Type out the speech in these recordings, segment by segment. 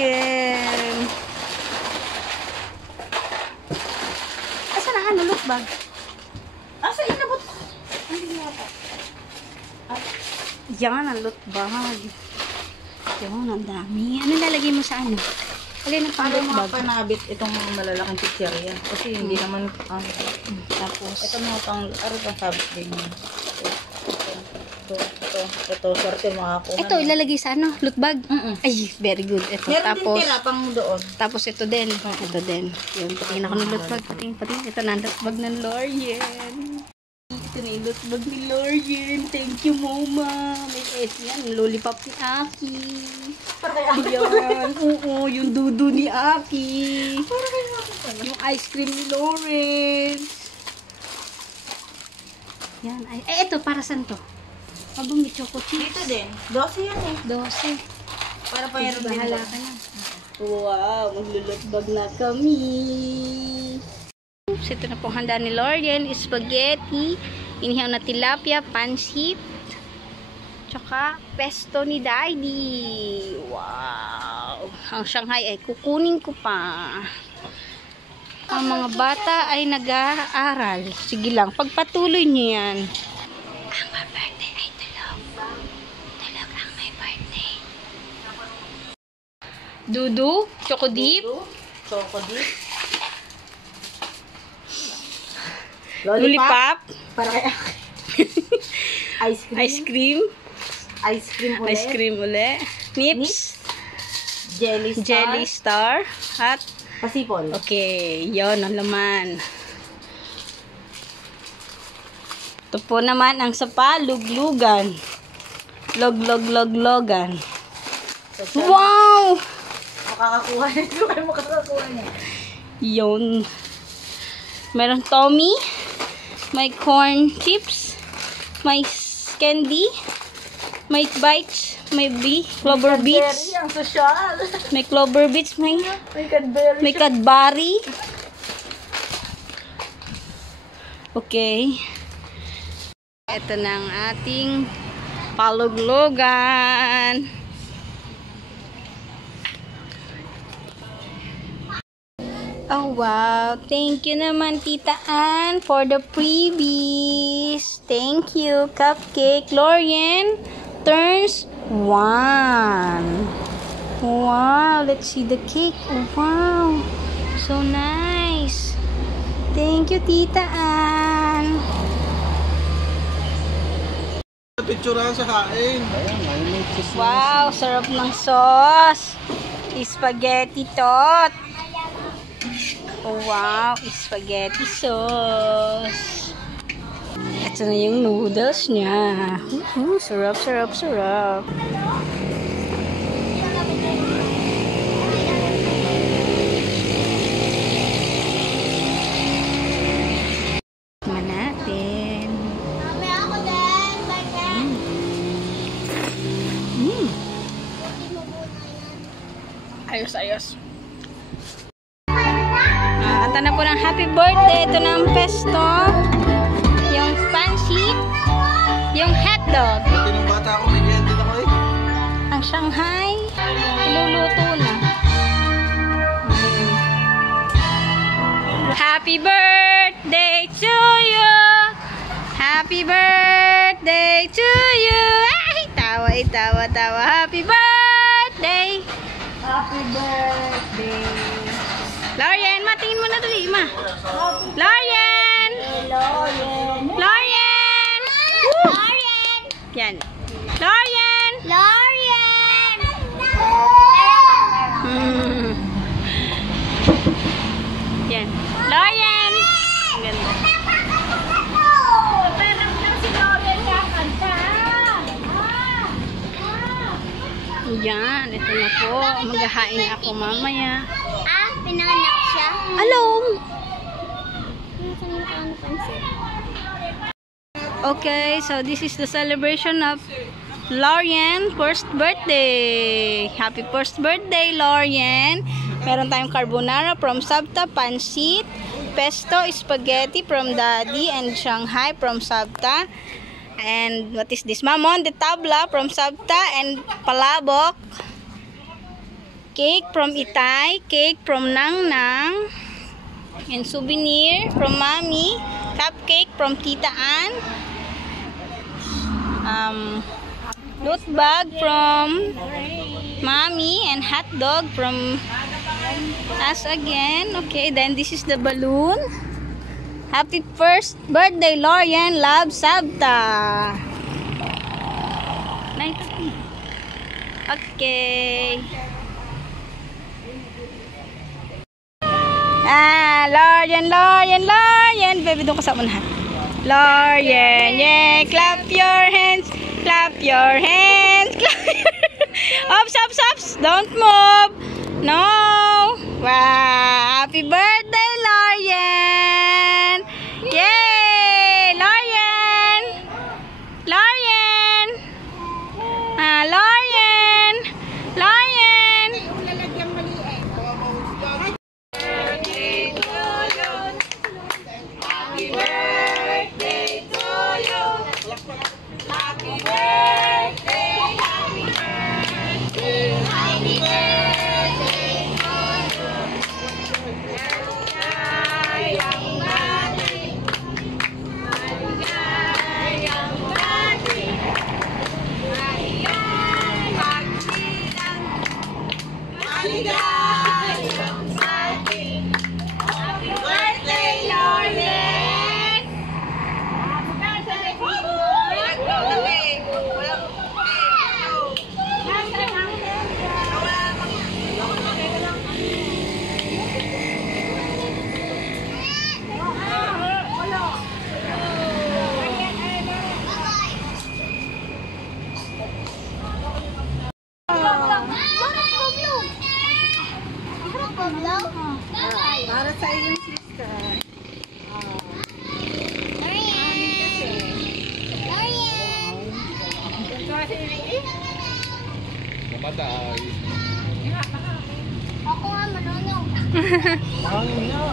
Lorien. Asa na ano, look bag? Asa inabot? Hindi nga pa. Yan, ang look bag. Yan, ang dami. Ano lalagay mo sa ano? Alin ang Paano pang-look mga bag? panabit itong mga malalaking pizzeria? Kasi hindi naman, Tapos, ito mga sabit din yun. Ito, swerte makakuha. ito, ilalagay sa ano? Look bag? Ay, very good. Ito, Meron tapos, din tira pang doon. tapos ito din. Ito din. Yun, patingin ako ng look bag. Patingin. Ito na ang look bag ng Lorien. Ito na yung look bag ni Lorien. Thank you, Mama. May S yan. Lollipop ni Aki. Para kay Aki. Ayan. Oo, yung dudu ni Aki. Para kay Aki pala. Yung ice cream ni Lawrence. Yan. Ay, ito, para saan to? Abang may choco chips. Dito din. 12 yan eh. 12. Para pa meron din. Bahala ka na. Wow, maglulutbag na kami. Ito na pong handa ni Lorien. Spaghetti, inihaw na tilapia, pansit, tsaka pesto ni Daddy. Wow. Ang Shanghai ay kukunin ko pa. Ang mga bata ay nag-aaral. Sige lang, pagpatuloy niyo yan. Ang my birthday ay tulog. Tulog ang my birthday. Dudu, choco dip, Choco dip. lollipop, Para kay Aki. Ice cream. ice cream, Ice cream ulit. ice cream uli, nips, Jelly star. jelly star, at Pasipol. okay, yon ang laman. Ito po naman ang sapaluglugan. Log-log-log-logan. Wow! Makakakuha nito. Kayo makakakuha niya. Yon. Meron Tommy, may corn chips, may candy, may bites, may clover beets, Ang social. may clover beets, may May Cadbury. Cadbury. Okay. Ito na ang ating paluglugan. Oh wow, thank you naman Tita Ann for the freebies. Thank you, cupcake. Lorien turns 1. Wow, let's see the cake. Oh, wow, so nice. Thank you, Tita Ann. Picturean sa kain. Wow, sarap ng sauce. Spaghetti tot. Oh, wow, spaghetti sauce. Ito na yung noodles niya. Sarap, sarap, sarap. Tikman natin. Ayos, ayos. Ito na po ng happy birthday. Ito na ang pesto. Yung pansit. Yung hotdog. Pati nung bata ako, may ganyan din ako eh. Ang Shanghai. Iluluto na. Happy birthday to you. Happy birthday to you. Ay, tawa, tawa, tawa. Happy birthday. Happy birthday. Lorien, matingin mo na dali, ma. Lorien! Lorien. Lorien! Lorien. Yan. Lorien! Lorien. Yan. Lorien! Ang ganda. Parang na si Lorien kakanta. Yan. Ito na po. Maghahain ako mamaya. Pinanganak siya. Along! Okay, so this is the celebration of Lorien first birthday. Happy first birthday, Lorien. Meron tayong carbonara from Sabta, pansit, pesto, spaghetti from Daddy, and Shanghai from Sabta. And what is this? Mamon de tabla from Sabta and palabok Cake from Itay. Cake from Nang Nang. And souvenir from Mommy. Cupcake from Tita Ann. Loot bag from Mommy. And hot dog from us again. Okay, then this is the balloon. Happy first birthday, Lorian. Love, Sabta. Okay. Lorian. Baby, doon ka sa unahan. Lorian, yeah. Clap your hands. Clap your hands. Ops. Don't move. No. Wow. Happy birthday, Lorian. Yay! Lorian. Lorian. Para sa iyong sister. Mamatay. Ako nga manunong. Hangin nga.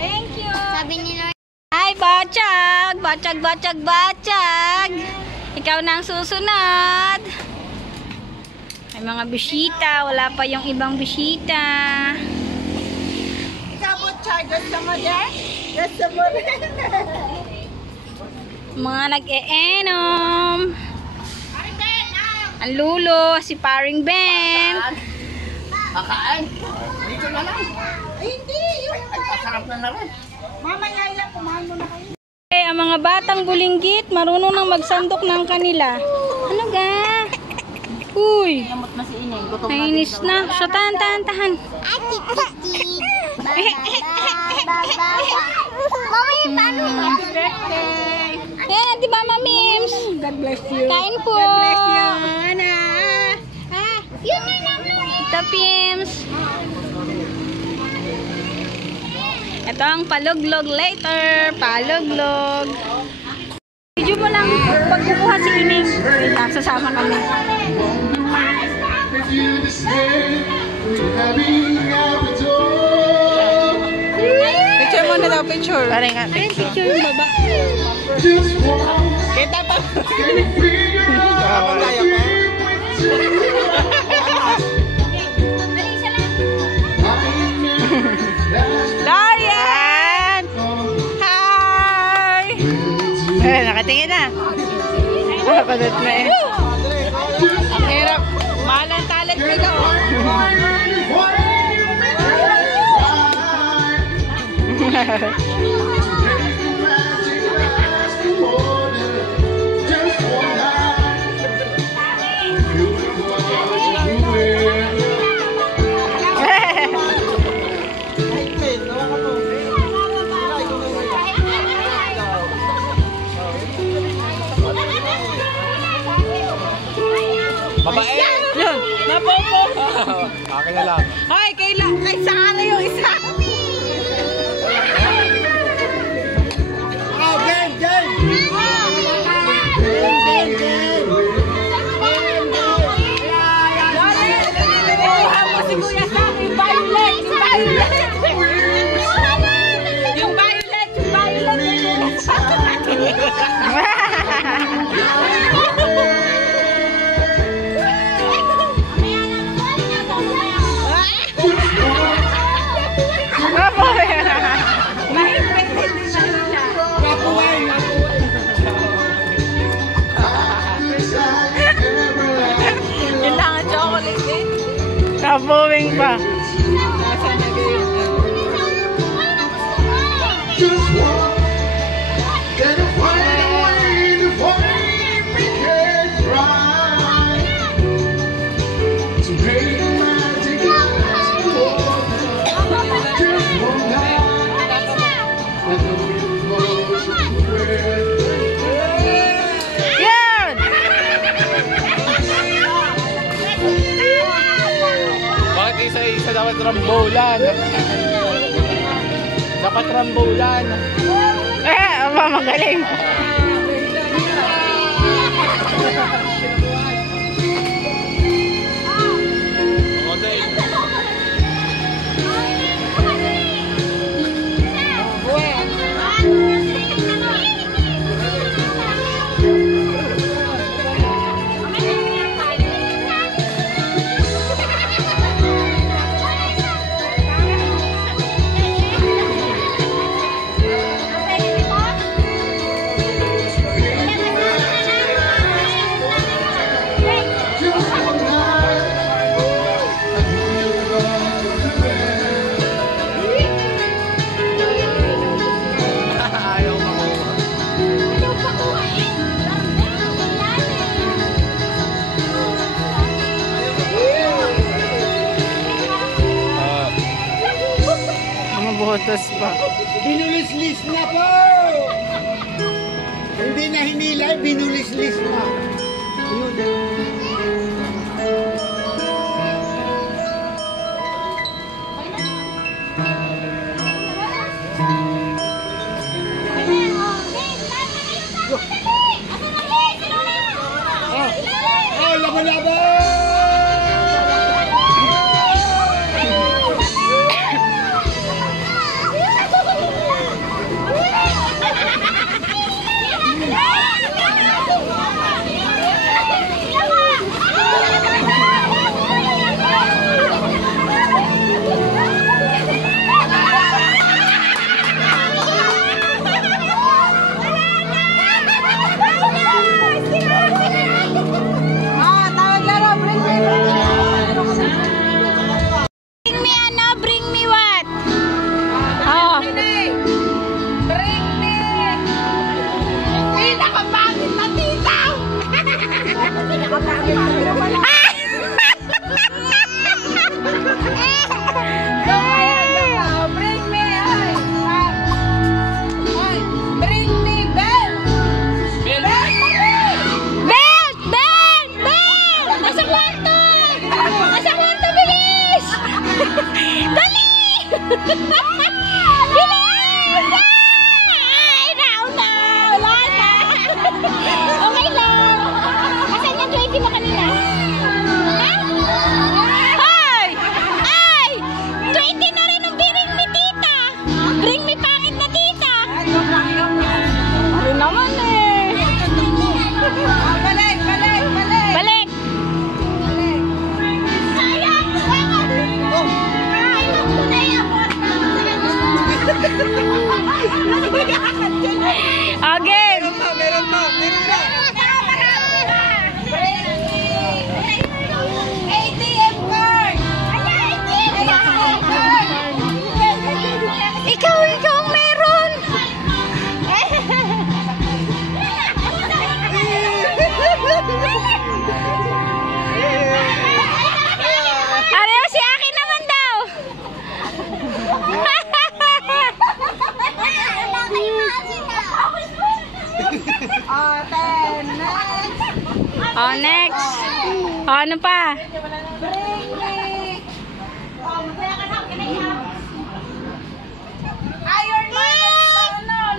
Thank you. Sabi ni Lord. Hi, Bachag! Bachag! Ikaw na ang susunod. May mga bisita. Wala pa yung ibang bisita. Ikaw po, charger sa mo dyan? Yes, sa mo rin. Mga nag-e-enom. Ang lulo, si Paring Ben. Kakain. Dito na lang. Ay, hindi. Ay, pasarap na naman. Mamaya lang, kumain mo na kayo. Ang mga batang bulinggit, marunong nang magsandok ng kanila. Ano ga? Uy! Yamot na si Inay. Gutom na. Nainis na. So, tahan. Ati, titi. Mami, paano mo? Happy birthday. Eh, di ba, Mamims? God bless you. Kain po. God bless you, Ana. Yun na naman. Ito, Pims. Ito ang paluglog later. Paluglog. Video mo lang pagkukuha si Ining. Wait lang, sasama kami. Picture mo na daw, picture. Parang nga. Picture yung baba. Kita pa. Kapag tayo pa. Lorian! Hi! Nakatingin na. Padot na eh. Ang hirap. Mahal ang talent ko daw. Babae! Yun, napopo. Akin na lang. Hoy, kay Sara yung isa. Oh, game! Nakabuwing pa. Just walk and find a way to find me can't try to make magic just walk out and the wind blows away. Yan! Bakit isa dapat rambulan? Dapat rambulan. Aba, magaling. Ayaw makuha. Mga butas pa. Binulis-lis na po! Hindi na hinilay, binulis-lis na. Oh, laban-laban! Bring me ano? Bring me what? Oh. Bring me! Pinakapangit na tita! Pinakapangit na wala. Bring me! Ay! Bring me bell! Bell! Belt! Belt! Belt! Nasa kwarto! Nasa kwarto, bilis! Dali! Bilis! Ay, nauna! Wala na! Okay lang! Asan yung 20 mo kanina? Ha? Hoy! Ay! 20 na rin ang bring me tita! Bring me pangit na tita! Ano naman eh! Balik! Balik! Balik! Balik! Again! Meron pa! ATM card! Ikaw ang meron! Areo, si akin naman daw! Oh, next! Oh, ano pa? Iron Man!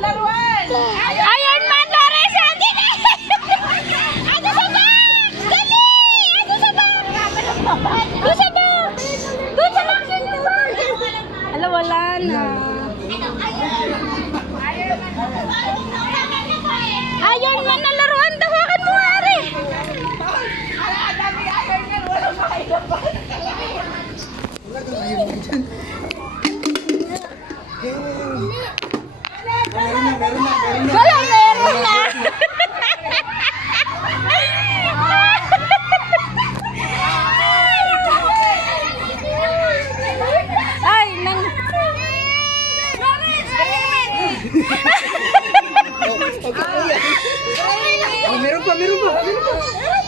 Laruan! Iron Man, Lores! Andin eh! Ano sa box? Dali! Ano sa box? Doon sa box! Doon sa box! Ala, wala na. Iron Man na laruan, tawakan mo nga rin. Meron na! Go!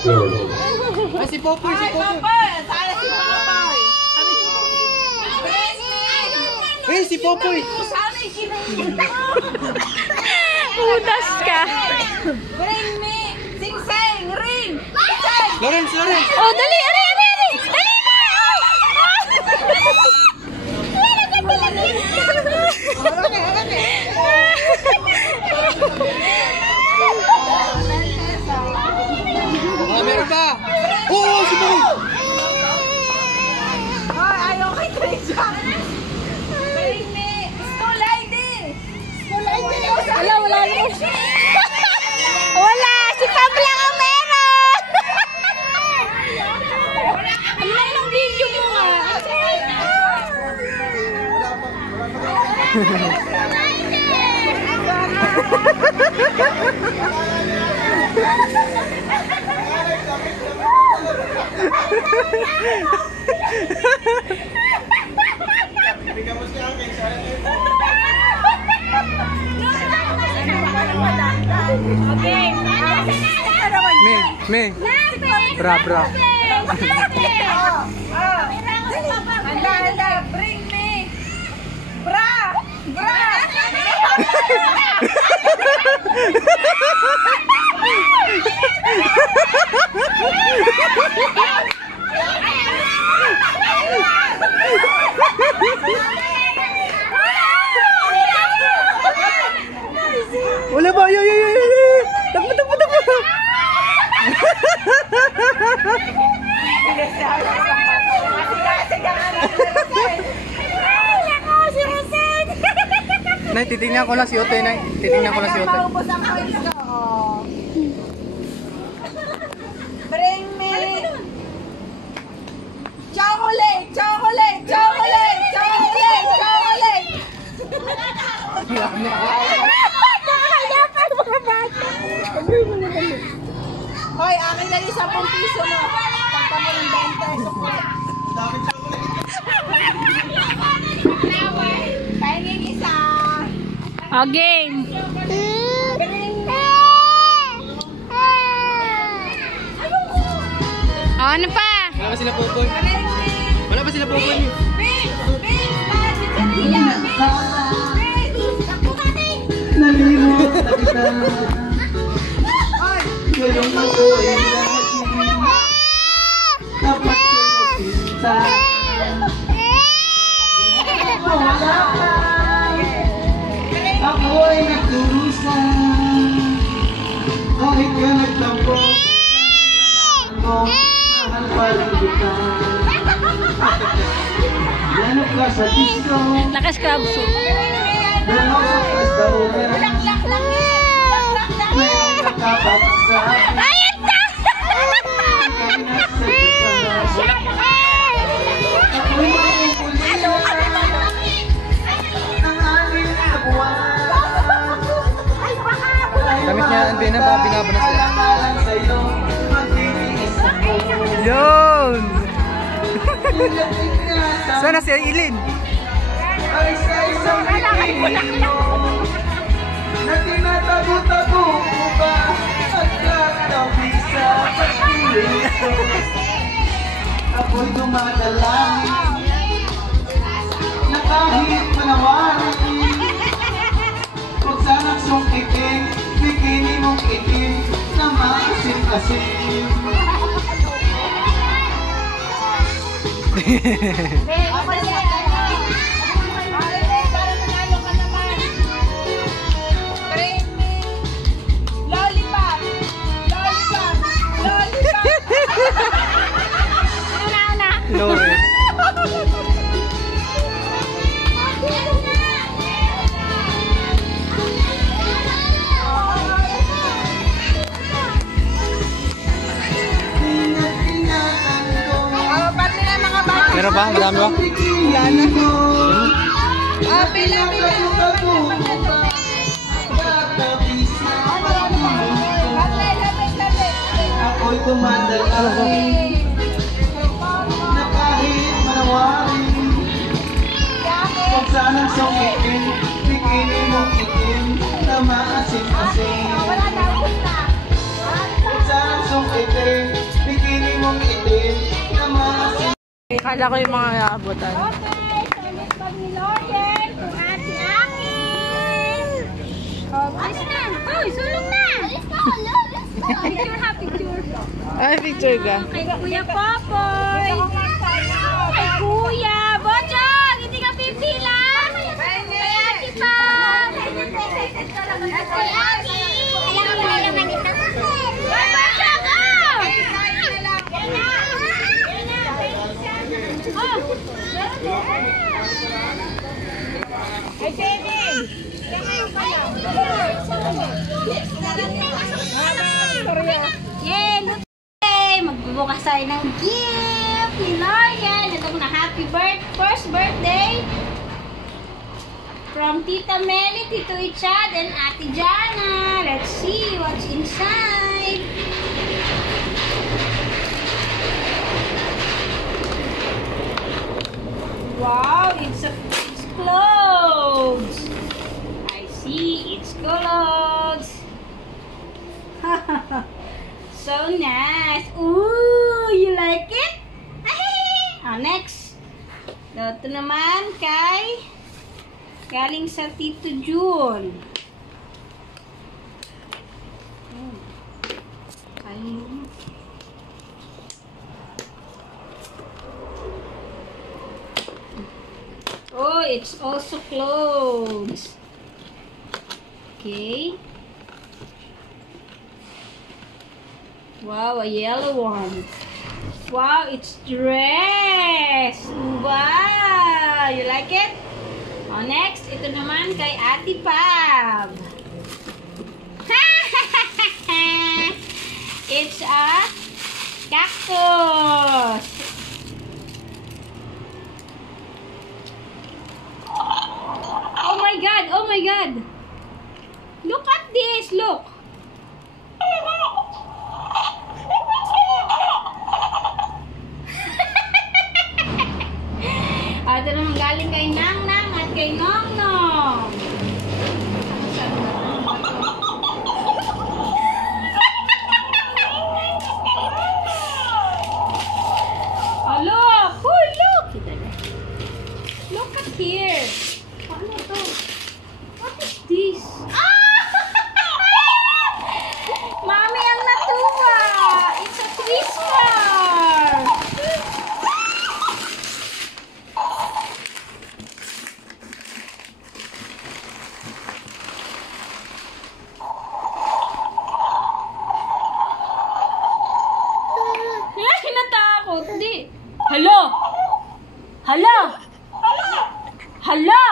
Ay, si Popoy, si Ay, Popoy. Popoy! Sana si Popoy! Eh, si Popoy. Sana ikinay. Udas ka. Bring me! Sing-sing! Ring! Sing! Lawrence, Lawrence. Oh, dali, ari, ari, ari. Dali na. Ah, meron pa. Oo, si Popoy. Ay, ayaw kay Trisha! Bring me! School ID! School ID! Wala, wala naman siya. Wala, si Pam lang ang meron. Ang lang video mo nga. Okay. Me. Bra. Handa! Bring me! Bra! Wala ba? Yo. Takbo. Nay, titingnan ko lang si Ote, Nay. Titingnan ko lang si Ote. Maubos ang coins ko. Oh. Bring me chocolate! Hoy, akin lang yung 10 piso mo. Tangka mo ng 20. Pahingin isa. Again. Ano pa? Wala ba sila Popoy? Nalimot na kita. Ngayong ako ay lagi. Dapat sa'yo pinta. Wala ka. Ako'y nagdurusa. Kahit ka nagtampo. Mahal pa rin kita. Yanap ka sa disco. Naka-scrub suit. Dalawang kasdaungan. Laklak lang eh. May nakapat sa akin. Ayan na! Damit niya, hindi na ba binabanas niya? Yun! Sana si Eileen? Na tinatago-tago mo ba at katabi sa pagkilit ko? Ako'y dumadalangin na kahit manawarin, huwag sanang sungkitin, bikini mong itim na maasim-asim. Lollipop! Lawrence. Meron ba? Madami ba? Pila. Ako'y dumadalangin na kahit manawarin, huwag sanang sumitin, bikini mong itim na maasim-asim. Huwag sanang sumitin, Kala ko yung mga naabutan. Okay, so let's bag ni Lorian kung ate akin. Ano na? Uy, sulong na! Let's go! Picture ha, picture. Ay, picture ka. Kay Kuya Popoy. Kay Kuya. Bojong, hindi ka pipila. Kay Ate Pam. Kay Ate. Alam mo naman ito. Bojong, oh! Ay, Pede. Yay! Hey! Magbubukas tayo ng gift ni Lorian. Ito na first birthday from Tita Meli, Tito Ichad, and Ate Jana. Let's see what's inside. Wow, it's clothes. I see, it's clothes. So nice. Ooh, you like it? Next. Ito naman kay galing sa Tito June. Oh, it's also clothes. Okay. Wow, a yellow one. Wow, it's dress. Wow, you like it? Oh, next, ito naman kay Ate Pab. It's a cactus. Oh my God, oh my God. Look at this, look. Ito naman galing kay Nang Nang at kay Nong Nong. Oh, look! Oh, look! Look at here. Ano to? What is this? Mami ang natuwa! It's a twister! Ay, natakot. Di. Hala! Hala! Hala!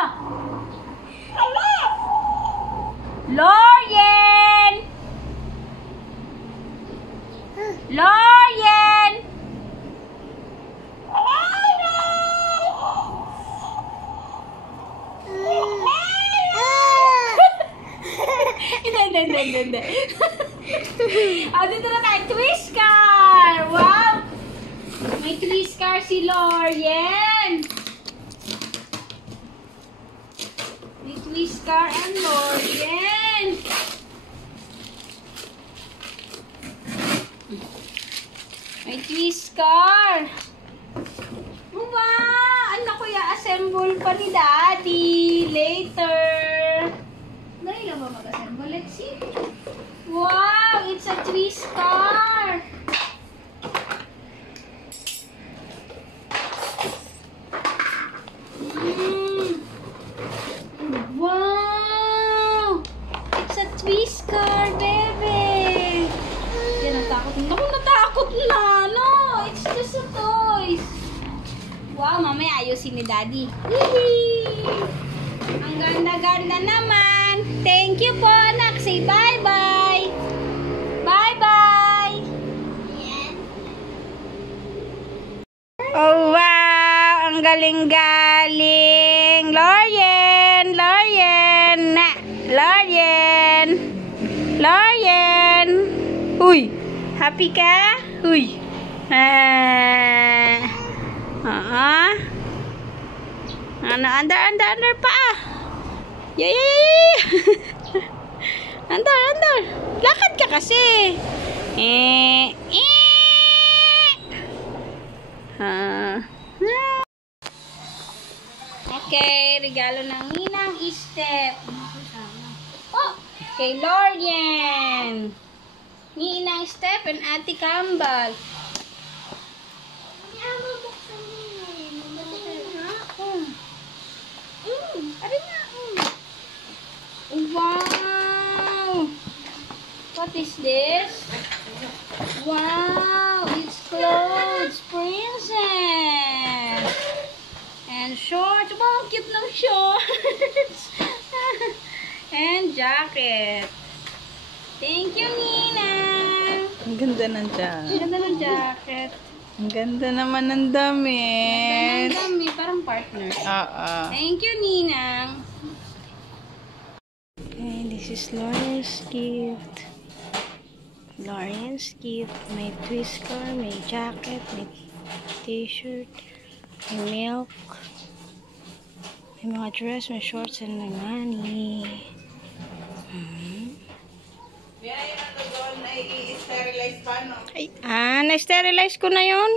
Lorian! Lorian! Hindi. Dito na tayo. Twist car! Wow! May twist car si Lorian! May twist car and Lorian! May twist car! Wow! Ano kuya? Assemble pa ni Daddy later! Dali lang ba mag-assemble? Let's see. Wow! It's a twist car! Wow! It's a twist car, baby! Yan, natakot. Naku, natakot na! No! It's just a toys! Wow, mamaya ayusin ni Daddy. Hihi! Ang ganda-ganda naman! Thank you po, anak! Say bye-bye! Bye-bye! Oh, wow! Ang galing-galing! Lorian! Lorian! Lorian! Lorian! Uy! Happy ka? Uy! Ano? Under pa! Yay! Under! Lakad ka kasi! Okay, regalo ng Ninang Step. Oh, kay Lorian. Ninang Step and Ate Campbell. Wow! What is this? Wow! It's clothes, princess! And shorts. Wow, cute ng shorts! And jacket. Thank you, Nina! Ang ganda ng Ang ganda ng jacket. Ang ganda naman ng Ang damit. dami, parang partner. Oo. Thank you, Ninang. Okay, this is Lorian's gift. Lorian's gift. May twist car, may jacket, may t-shirt, may milk, may mga dress, may shorts, and may money. Yan yung doon ay i-sterilize pa, no? Ay, na-sterilize ko na yun.